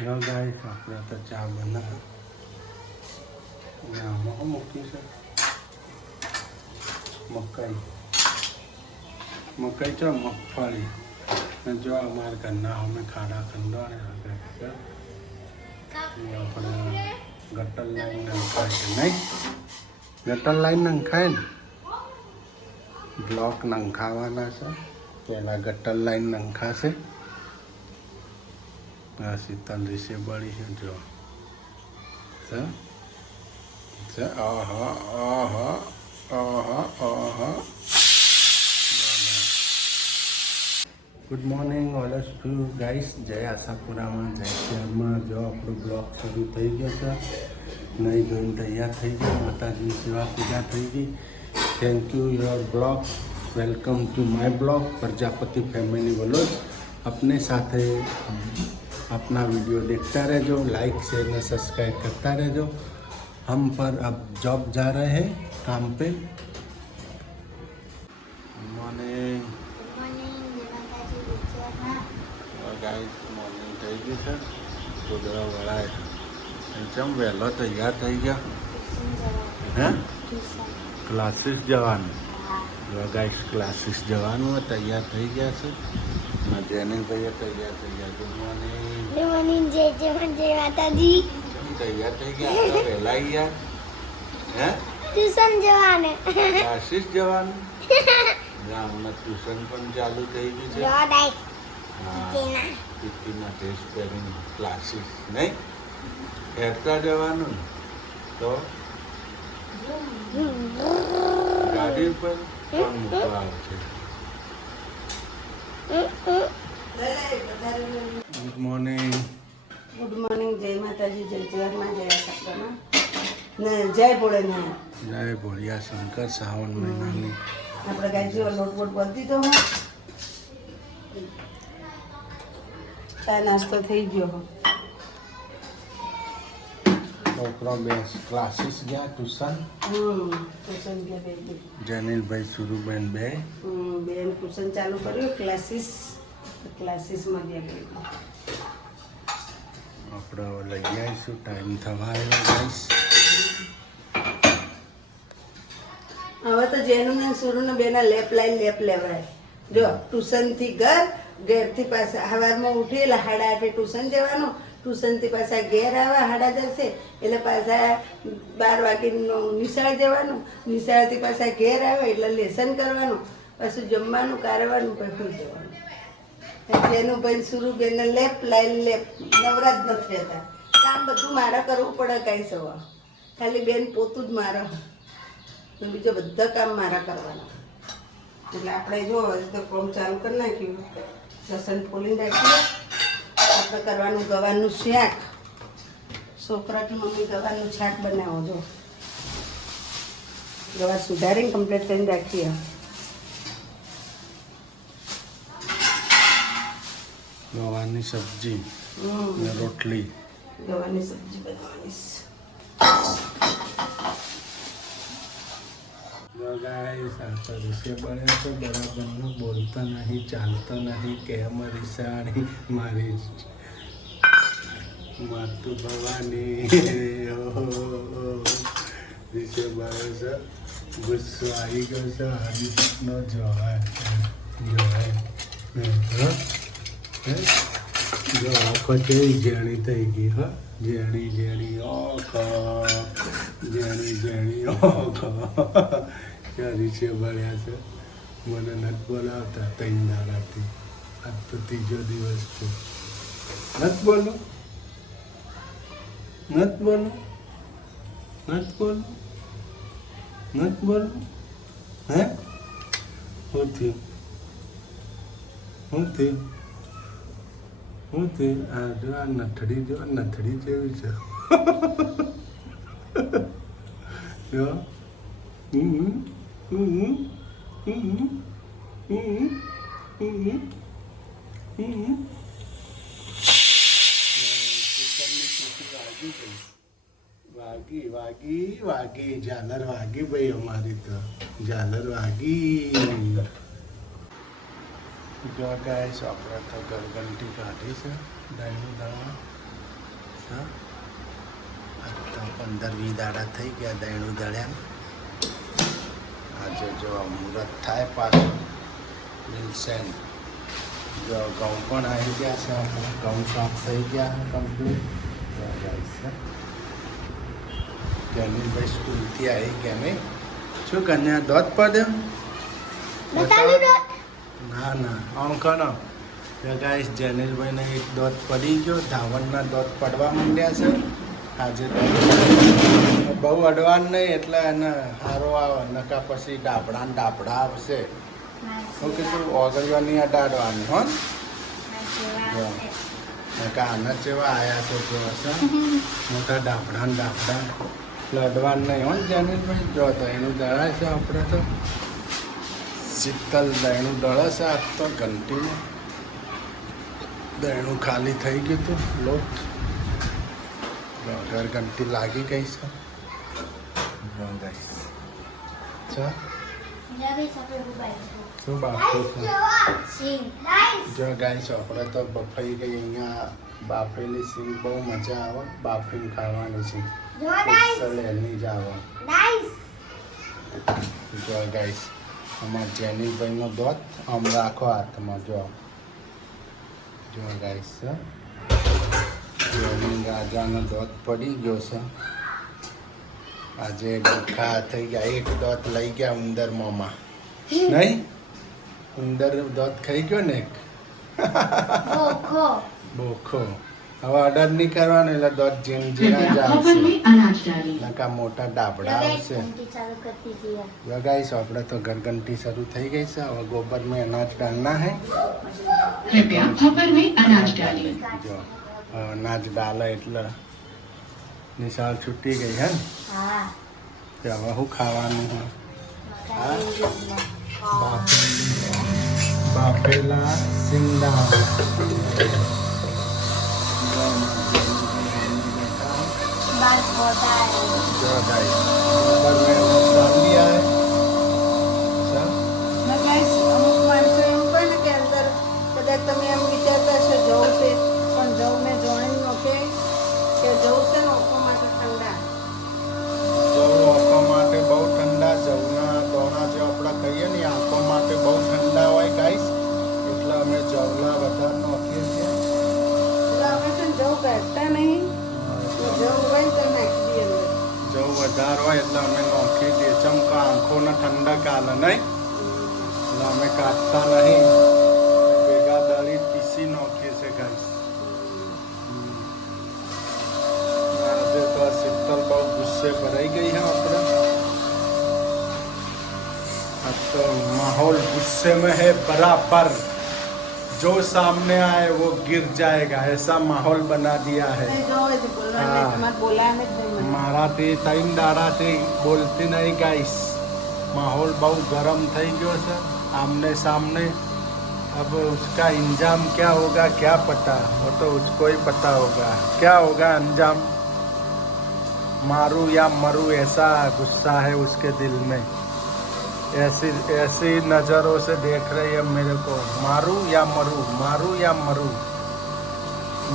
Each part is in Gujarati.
જો ગાઈસ આપણે તો ચા બનાવે ને આમાં શું મૂક્યું છે મકાઈ છે મગફળી ને જો અમારા ઘરના અમે ખાડા ખંડોળે આપણે ગટર લાઈન નંખાય છે નહીં ગટર લાઈન નંખાય ને બ્લોક નંખાવાના છે પહેલાં ગટર લાઈન નંખાશે શીતલ રીસે બળી છે જો good morning all of you guys જય આશાપુરામાં જય શહેરમાં જો આપણો બ્લોગ શરૂ થઈ ગયો છે નહીં ધોઈને તૈયાર થઈ ગયો માતાજીની સેવા પૂજા થઈ ગઈ thank you your blog welcome to my blog Prajapati family vlogs अपने साथ अपना वीडियो देखता रहो लाइक शेयर और सब्सक्राइब करता रहो हम पर अब जॉब जा रहे हैं काम पे मॉर्निंग गाइस मॉर्निंग થઈ ગઈ છે ગોદડા વળાય ચમ વહેલો તૈયાર થઈ ગયા હે ક્લાસીસ જવાનું ગાઈસ ક્લાસીસ જવાનું તૈયાર થઈ ગયા છે જેનિલ ભાઈએ તૈયાર થઈ ગયા ગુડ મોર્નિંગ જય માતાજી તૈયાર થઈ ગયા તો વહેલા યાર હે ટ્યુશન જવાને ક્લાસીસ જવાનું હમણાં ટ્યુશન પણ ચાલુ થઈ ગયું છે હા પીટીના ડ્રેસ પહેરીને ક્લાસીસ નહીં હેરતા જવાનું તો ગાડી ઉપર પણ મૂકવા આવશે ગુડ મોર્નિંગ જય માતાજી જય જવારમાં જય આશાપુરામાં ને જય ભોળેનાથ જય ભોળિયા શંકર શ્રાવણ મહિનાની આપણે કાંઈ જો લોટ બોટ બોલી દીધો હોય ચા નાસ્તો થઈ ગયો છોકરો બે ક્લાસીસ ગયા ટ્યુશન ટ્યુશન ગયા બે જનિલભાઈ સુરુબેન બે બેન ટ્યુશન ચાલુ કર્યું ક્લાસીસમાં ગયા બે આપણે લઈ આવીશું ટાઈમ થવા આવ્યો ગાઈસ હવે તો જેનું ને સુરુને બેના લેપ લેવાય જો ટ્યુશનથી ઘેરથી પાછા સવારમાં ઉઠી એટલે 8:30 ટ્યુશન જવાનું ટ્યુશનથી પાછા ઘેર આવે 10:30 એટલે પાછા 12 વાગે નિશાળ જવાનું નિશાળથી પાછા ઘેર આવે એટલે લેસન કરવાનું પાછું જમવાનું કારવાનું પછી જવાનું જેનું ભાઈ સુરુ બેનને લેપ નવરાજ નથી રહેતા કામ બધું મારા કરવું પડે કાંઈ સવા ખાલી બેન પોતું જ મારા બીજો બધા કામ મારા કરવાના એટલે આપણે જો તો કામ ચાલુ કરી નાખ્યું લસણ ફોલીને રાખીએ આપણે કરવાનું ગવાનું શાક છોકરાથી મમ્મી ગવાનું શાક બનાવો જો ગવા સુધારીને કમ્પ્લીટ કરીને રાખીએ ગવાની સબ્જી ને રોટલી ગવાની સબ્જી બનાવવાની ગાઈસ આ તો રીસે બને તો બરાબરનું બોલતો નહીં ચાલતો નહીં કેમ રીસાણી મારી માતું ભવાની રીસે બને છે ગુસ્સો આવી ગયો છે આદિનો જોવાય જો આખો કેવી જેણી થઈ ગઈ હો જેણી ઓખો જેણી ઓખો રીસે ભર્યા છે મને નથી બોલાવતા 3 દાડાથી આજ તો 3જો દિવસ છે નથી બોલું હે શું થયું આ જો આ નથડી જેવી છે જો વાગી ઝાલર વાગી ભાઈ અમારી તો ઝાલર વાગી જો ગાઈસ આપણે તો ગરગંટી કાઢી છે દહીંનું દવા હા તો 15-20 દાડા થઈ ગયા દૈણું દળ્યા. આજે જો મુહૂર્ત થાય પાછું મિલસેન. જો ઘઉં પણ આવી ગયા છે આપણે. ઘઉં સાફ થઈ ગયા છે કમ્પ્લીટ. જમીનભાઈ સ્કૂલથી આવી ગયા નહીં? શું કન્યા દોધ પડ્યો? બતાવી દો. ના ના આંખનો ગાઈસ જેનિલભાઈને એક દોત પડી ગયો. ધાવણના દોત પડવા માંડ્યા છે આજે. તો બહુ અડવાન નહીં એટલે એને સારો આવે. નકા પછી ડાબડા ને ડાબડા આવશે. ઓકે તું ઓગળવા નહીં અડાડવાની હો. નકા આના જેવા આવ્યા તો જો હશે મોટા ડાબડા ને ડાબડા. એટલે અડવાન નહીં હો જેનિલભાઈ. જો તો એનું દળાય છે આપણે તો. શીતલ દહીણું દળે છે આજ તો ઘંટીમાં. દહીણું ખાલી થઈ ગયું હતું લોટ. ઘર ઘંટી લાગી ગઈ છે. શું બાફું છે? જો ગાઈસ આપણે તો બફાઈ ગઈ. અહીંયા બાફેલી સિંગ બહુ મજા આવે. બાફીને ખાવાની છે એની જ આવે. જો ગાઈસ અમારા જેનિલભાઈનો દોત આમ રાખો હાથમાં. જો જો ગાઈસ જેનિલ રાજાનો દોત પડી ગયો છે. આજે ભૂખા થઈ ગયા. એક દોત લઈ ગયા ઉંદર મોમાં. નહીં ઉંદર દોત ખાઈ ગયો ને એક. બોખો. હવે ઓર્ડર નહીં કરવાનો એટલે દોત ઝીણા જ આવશે. નકા મોટા ડાબડા આવશે. જો गाइस આપણે તો ઘરઘંટી શરૂ થઈ ગઈ છે. હવે गोबर में अनाज डालना है. कृपया खबर में अनाज डालिए. જો અનાજ ડાલે એટલે નિશાળ છૂટી ગઈ હે ને. તો હવે શું ખાવાનું હોય? બાફેલા સિંગડા. जो गाइस ऊपर में डाल दिया है. ને guys, અમુક માણસો એમ કહે ને કે અંદર કદાચ તમે એમ વિચારતા હશો જવું છે પણ જવું મેં જોઈને નોખે કે જવું છે ને ઓકો માટે ઠંડા. જવ આંખો માટે બહુ ઠંડા. જવના દોણા જે આપણે કહીએ ને આંખો માટે બહુ ઠંડા હોય ગાઈસ. એટલે અમે જવલા વધારે નાખીએ છીએ. એટલે અમે છે ને જવું કાઢતા નહીં. જવું હોય ને તો નાખી દઈએ અંદર. જવ વધારે હોય એટલે અમે નાખી દઈએ. ચમકા આંખોને ઠંડક આલે નહીં એટલે અમે કાઢતા નહીં. ભેગા દળી પીસી નાખીએ છીએ ગાઈસ. આજે તો આ શીતલ બહુ ગુસ્સે ભરાઈ ગઈ है આપણે. अब तो माहौल गुस्से में है बराबर. जो सामने आए वो गिर जाएगा ऐसा माहौल बना दिया है. નહીં જોવે છે બોલવા નહીં. તમારે બોલાવે જ નહીં મને. મારાથી 3 દાડાથી બોલતી નહીં ગાઈસ. माहौल बहुत गर्म થઈ ગયો છે आमने सामने. अब उसका इंजाम क्या होगा क्या पता. वो तो उसको ही पता होगा क्या होगा अंजाम. मारू या मरू ऐसा गुस्सा है उसके दिल में. ऐसी नज़रों से देख रही है मेरे को. मारूं या मरूं, मारूं या मरूं.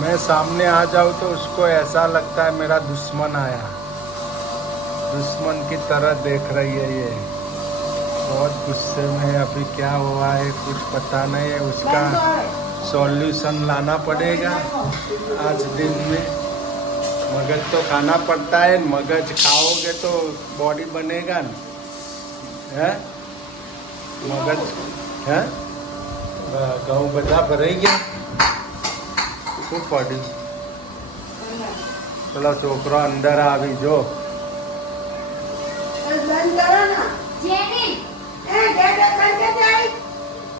मैं सामने आ जाऊँ तो उसको ऐसा लगता है मेरा दुश्मन आया. दुश्मन की तरह देख रही है ये. बहुत गुस्से में है. अभी क्या हुआ है कुछ पता नहीं है. उसका सॉल्यूशन लाना पड़ेगा आज दिन में. मगज तो खाना पड़ता है. मगज खाओगे तो बॉडी बनेगा ना. હે મગજ હે ઘઉં બધા ભરાઈ ગયા. શું પડ્યું? પેલો છોકરો અંદર આવી જો. બંધ કરો ને. એ ગેટ બંધ કરી